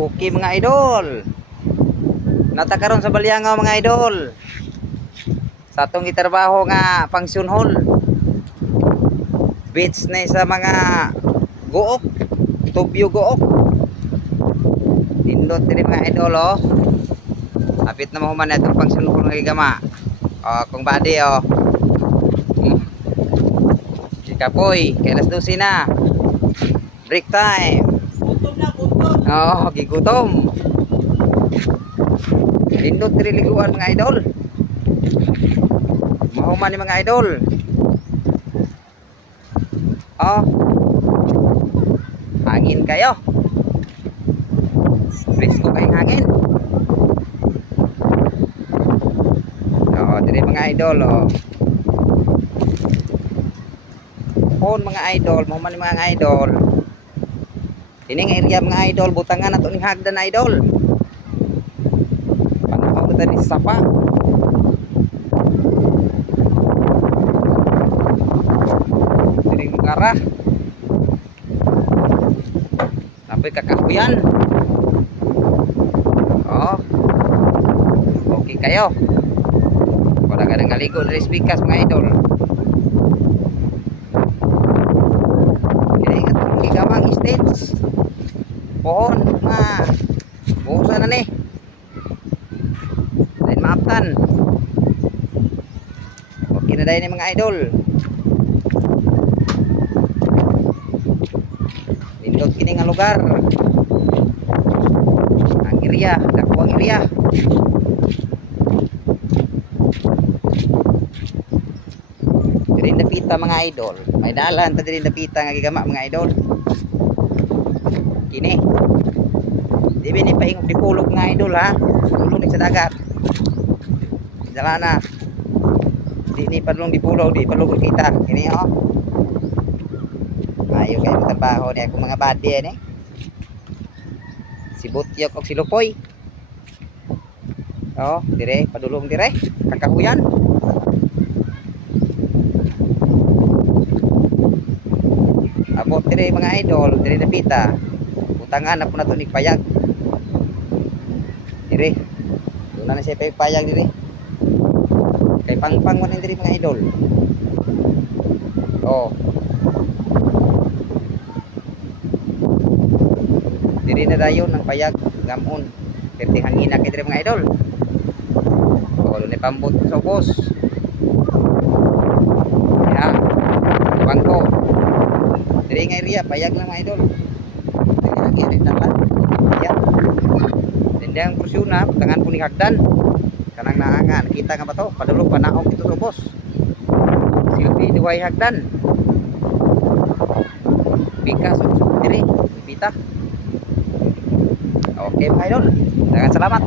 Okay mga idol. Natakaron sa Balyangaw mga idol. Sa atong gitrabaho nga function hall. Beach na sa mga gook. Tubyo gook. Tindot din mga idol oh. Apit na mahuman itong function hall ng gigama. Oh, kung body oh. Kapoy, kailas 12 na. Break time. Gutom na, gutom. Oh, gigutom. Lindot diri liguan mga idol. Mahuman ni mga idol. Oh. Hangin kayo. Fresco kayong hangin. Oh, diri mga idol oh. Hon mga idol, mahuman ni mga idol. Ini nga area mga idol, butangan nato ning hagdan idol. Panahon ko tadi sapa. Diri ngarah. Sampai kakahuyan. Oh. Okay kayo. Wala ka nang ngaligo diri spikas mga idol. Gamang stage pohon na buhusan na ni then maaptan okay na dahil ni mga idol nindot kini nga lugar ang area dakuang area diri napita mga idol may dalan ta diri napita nga gigama mga idol kini di ba ni paingog di pulog nga idol ha tulong ni sa dagat dala na di ni padulong di pulog di palugod kita kini oh ayo kayo trabaho ni ako mga body ni si Butyok og si Lupoy oh dire padulong dire kakahuyan abot dire mga idol dire napita tangan na po na ito nigpayag dire doon na siya payag dire kay pangpang mo dire mga idol oh dire na dayon ng payag gamon perti hangina kay dire mga idol oh doon ay pambot sa ubos ya bangko dire nga area payag lang mga idol lagi ada dalan ya dendang kursiuna tangan puning hagdan kanang naangan kita nga bato padulong panaog ito sa bos silbi duway hagdan bikas diri pita okay mga idol, salamat.